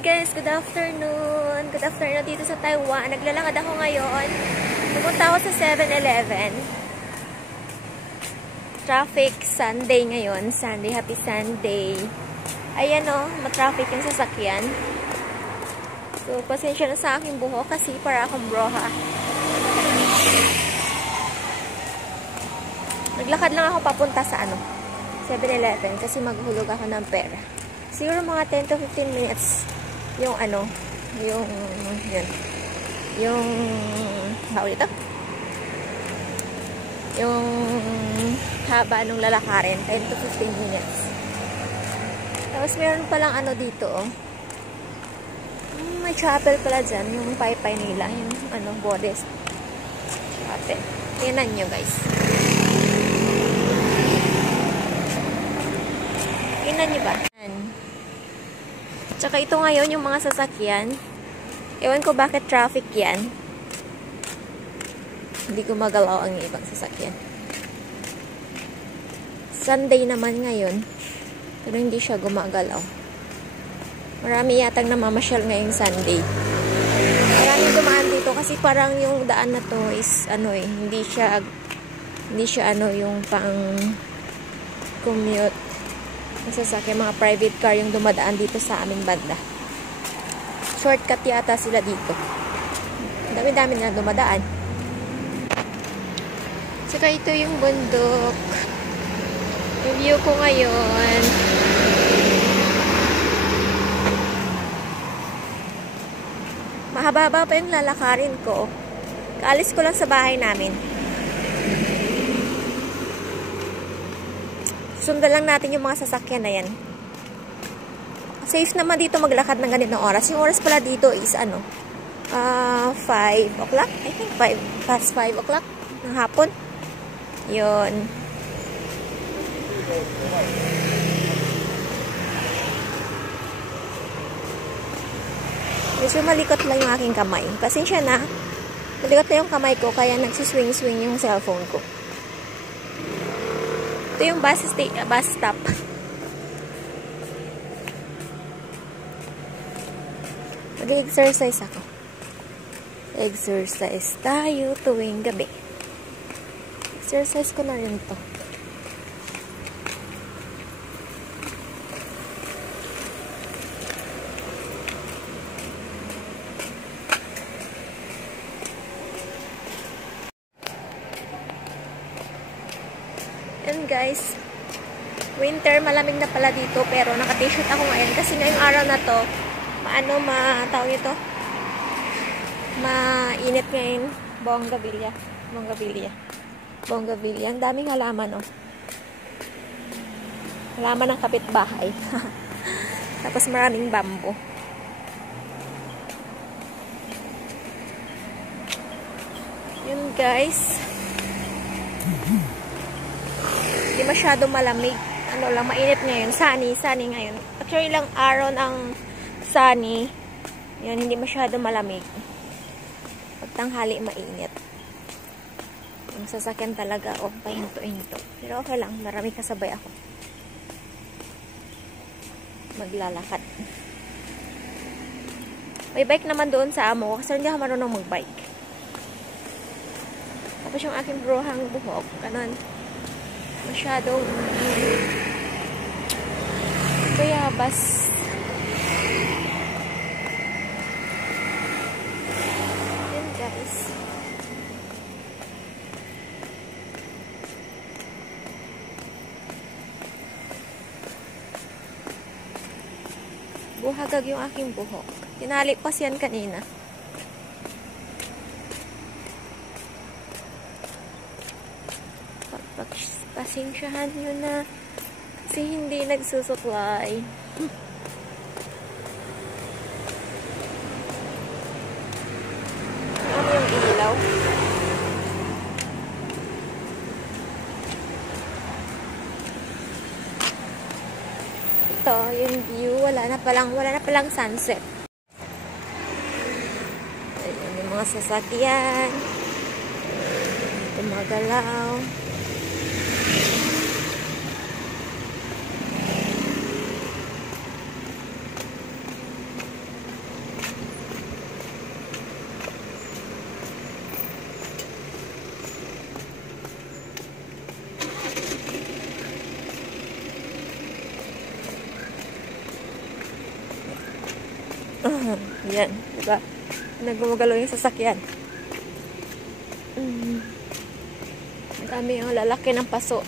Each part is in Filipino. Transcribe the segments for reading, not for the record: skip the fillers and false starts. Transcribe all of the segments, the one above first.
Hi guys, good afternoon. Good afternoon dito sa Taiwan. Naglalakad ako ngayon. Pumunta ako sa 7-Eleven. Traffic Sunday ngayon. Sunday, happy Sunday. Ayan o, matraffic yung sasakyan. So, pasensya na sa aking buhok kasi para akong broha. Naglakad lang ako papunta sa 7-Eleven kasi maghulog ako ng pera. Siguro mga 10 to 15 minutes yung bawal ito? Yung haba nung lalakarin, 10 to 15 minutes. Tapos meron palang dito, oh. May chapel pala dyan, yung paypay nila, yung Buddhist chapel. Tingnan nyo guys. Tingnan nyo ba? Tsaka ito ngayon yung mga sasakyan. Ewan ko bakit traffic yan. Hindi ko magalaw ang ibang sasakyan. Sunday naman ngayon. Pero hindi siya gumagalaw. Marami yatang namamasyal ngayong Sunday. Maraming dumaan dito kasi parang yung daan na to is hindi siya yung pang commute. Masasakyan, mga private car yung dumadaan dito sa aming banda. Shortcut yata sila dito. Dami-dami na dumadaan. Saka ito yung bundok. Yung view ko ngayon. Mahaba-haba pa yung lalakarin ko. Kaalis ko lang sa bahay namin. Sundan lang natin yung mga sasakyan na yan. Safe naman dito maglakad ng ganitong oras. Yung oras pala dito is 5 o'clock? I think 5 o'clock ng hapon. Yun. Medyo malikot lang yung aking kamay. Pasensya na. Malikot na yung kamay ko kaya nagsiswing-swing yung cellphone ko. Ito yung bus stop. Mag-exercise ako. Exercise tayo tuwing gabi. Exercise ko na rin to. And guys, winter, malamig na pala dito pero naka-t-shirt ako ngayon kasi ngayong araw na to tawag ito, mainit ngayon. Bonggabilya. Ang daming halaman, oh. Halaman ng kapitbahay. Tapos maraming bamboo. Yun guys. Hindi masyado malamig. Mainit ngayon. Sunny ngayon. Actually, ilang araw ng sunny. Yun, hindi masyado malamig. Pag tanghali, mainit. Yung sasakyan talaga, pahinto-hinto. Pero okay lang. Marami kasabay ako. Maglalakad. May bike naman doon sa amo ko kasi hindi ako marunong mag-bike. Tapos yung aking brohang buhok, ganun. Masyadong bayabas. Yan guys. Buhagag yung aking buhok. Tinali pa yan kanina. Pasensyahan nyo na kasi hindi nagsusuklay. Ano yung ilaw? Ito, yung view. Wala na palang sunset. Ayan yung mga sasakyan. Gumagalaw. Yan, diba? Nagumagalo yung sasakyan. Dami yung lalaki ng paso.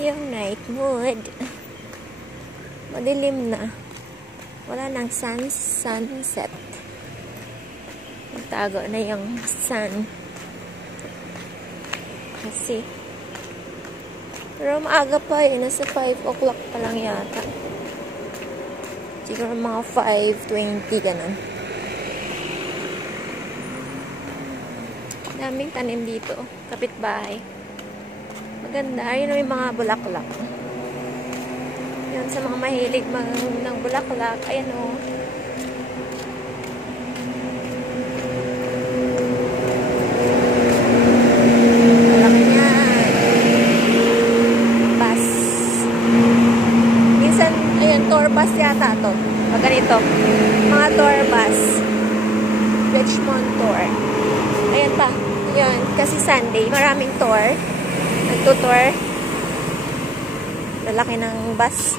Yung night mood. Madilim na. Wala nang sunset. Tago na yung sun. Kasi. Pero maaga pa eh. Nasa 5 o'clock pa lang yata. Siguro mga 5:20 ganun. Daming tanim dito. Kapitbahay. Maganda. Ayun yung mga bulaklak. Yun sa mga mahilig ng bulaklak. Ayan o. Malaki niya. Bus. Minsan, ayan, tour bus yata to. Pag ganito. Mga tour bus. Richmond tour. Ayan pa. Yun. Kasi Sunday, maraming tour. Nagtutour. Lalaki ng bus.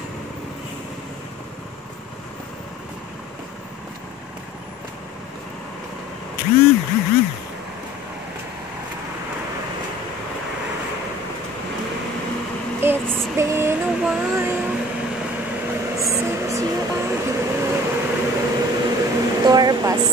It's been a while since you are here. Tour bus.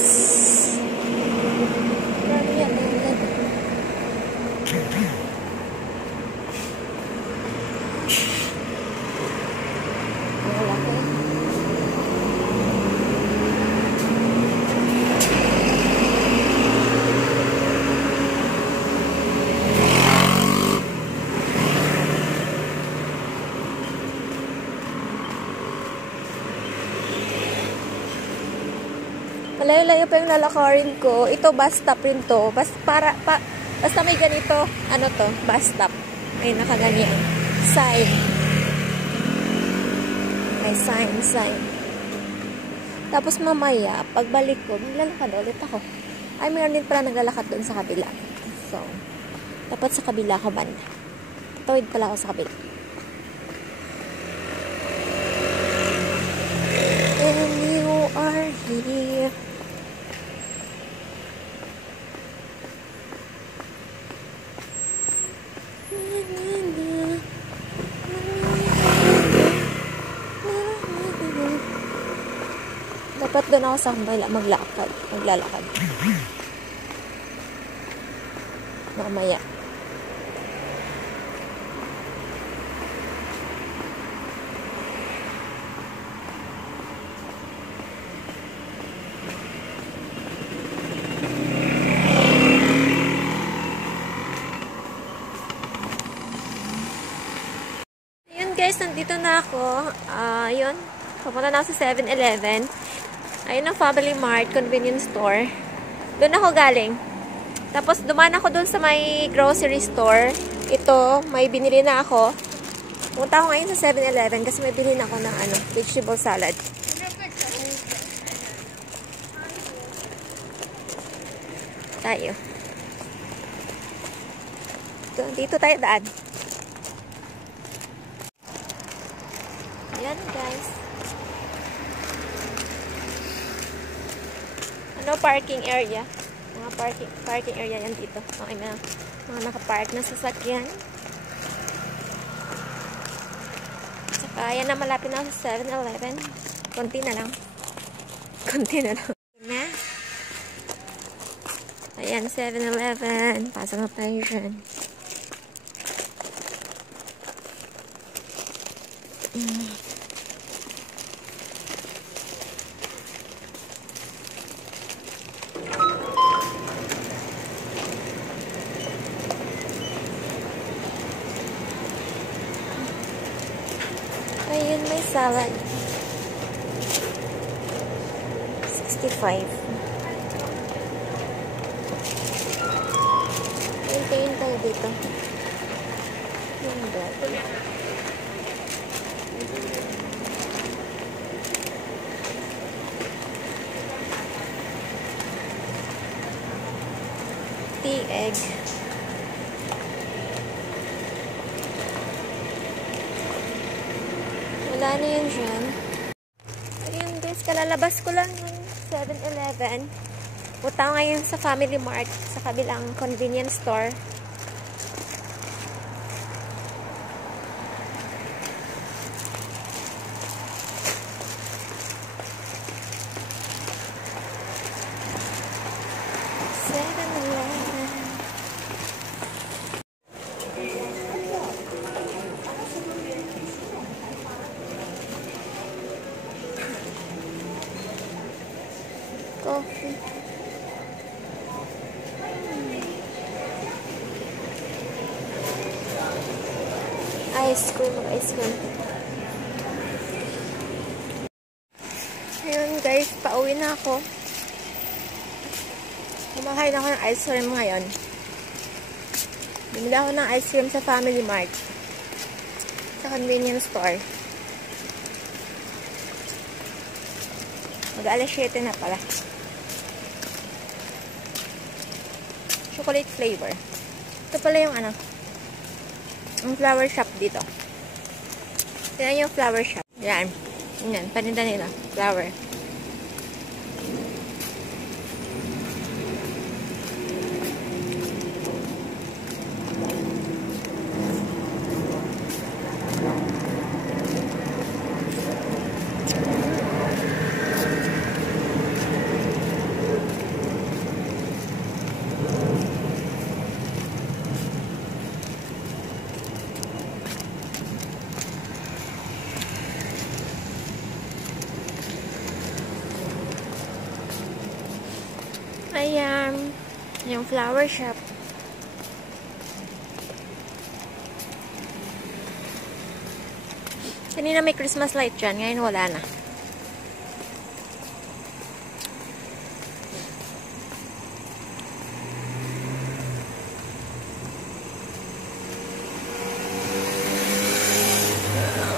Malayo-layo pa yung lalakarin ko. Ito, bus stop rin to. Basta may ganito, ano to, bus stop. May nakaganyan. Sign. May sign. Tapos mamaya, pagbalik ko, maglalakad ulit ako. Ay, mayroon din pala naglalakad doon sa kabila. So, dapat sa kabila ko banda. Tatawid pala ako sa kabila. And you are here. Dapat doon ako sa kabila maglalakad. Mamaya. Ayun guys, nandito na ako. Ayun. Pupunta na ako sa 7-Eleven. Ayun ang Family Mart, convenience store. Doon ako galing. Tapos dumaan ako doon sa may grocery store. Ito, may binili na ako. Punta ako ngayon sa 7-Eleven kasi may binili na ako ng vegetable salad. Tayo. Dito tayo daan. Ayan guys. Parking area. Mga parking area yan dito. Okay, mga nakapark na sasakyan. Saka, yan na malapit na sa 7-Eleven. Konti na lang. Ayan, 7-Eleven. Pasok na tayo dyan. Ayun, may salad. 65. Hintayin tayo dito. Yung bread. Tea egg. Wala na yun dyan. Ayun guys, kalalabas ko lang yung 7-Eleven. Punta ngayon sa Family Mart sa kabilang convenience store. Coffee. Ice cream. Ayun guys, pauwi na ako. Kumakain ako ng ice cream ngayon. Bumili ako ng ice cream sa Family Mart. Sa convenience store. Mag-alas 7 na pala. Chocolate flavor. Ito pala yung ano. Yung flower shop dito. Yan yung flower shop. Yan. Yan. Paninda nila. Flower. Ayan, yung flower shop. Kanina may Christmas light dyan, ngayon wala na.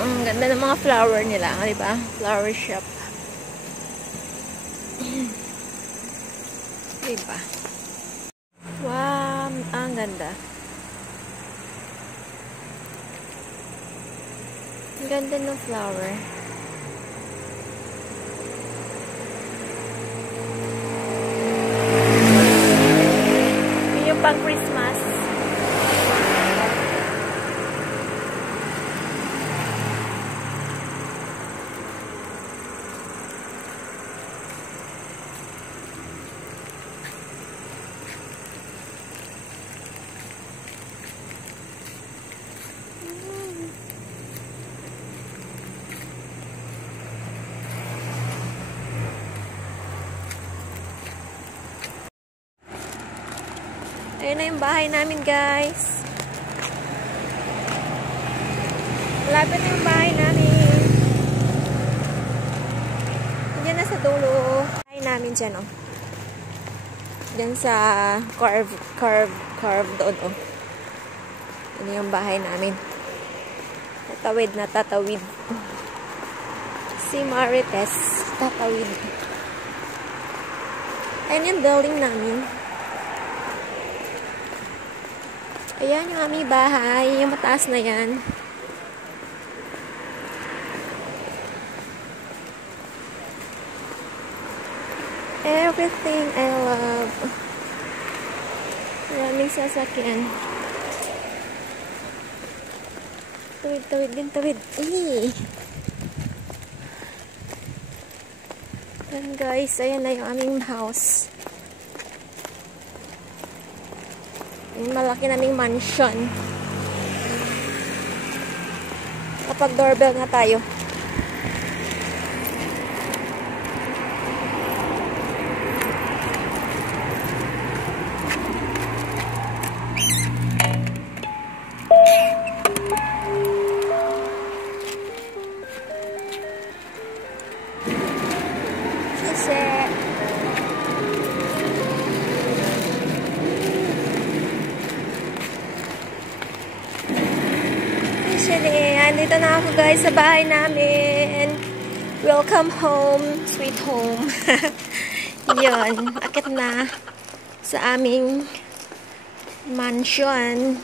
Ang ganda ng mga flower nila, diba? Flower shop. Diba? Wow, ang ganda. Ang ganda ng flower. Yun yung pang Christmas. Ayan na yung bahay namin, guys. Malapit na yung bahay namin. Diyan na sa dulo. Bahay namin dyan, oh. Diyan sa curve doon, oh. Yan yung bahay namin. Tatawid na tatawid. Si Marites. Tatawid. Ayan yung building namin. Ayan yung aming bahay. Yung mataas na yan. Everything I love. Maraming sasakyan. Tawid din, tawid. And guys, ayan na yung aming house. Yung malaki naming mansion. Kapag doorbell na tayo. Andito na ako guys sa bahay namin. Welcome home, sweet home. Yun, akit na sa aming mansion.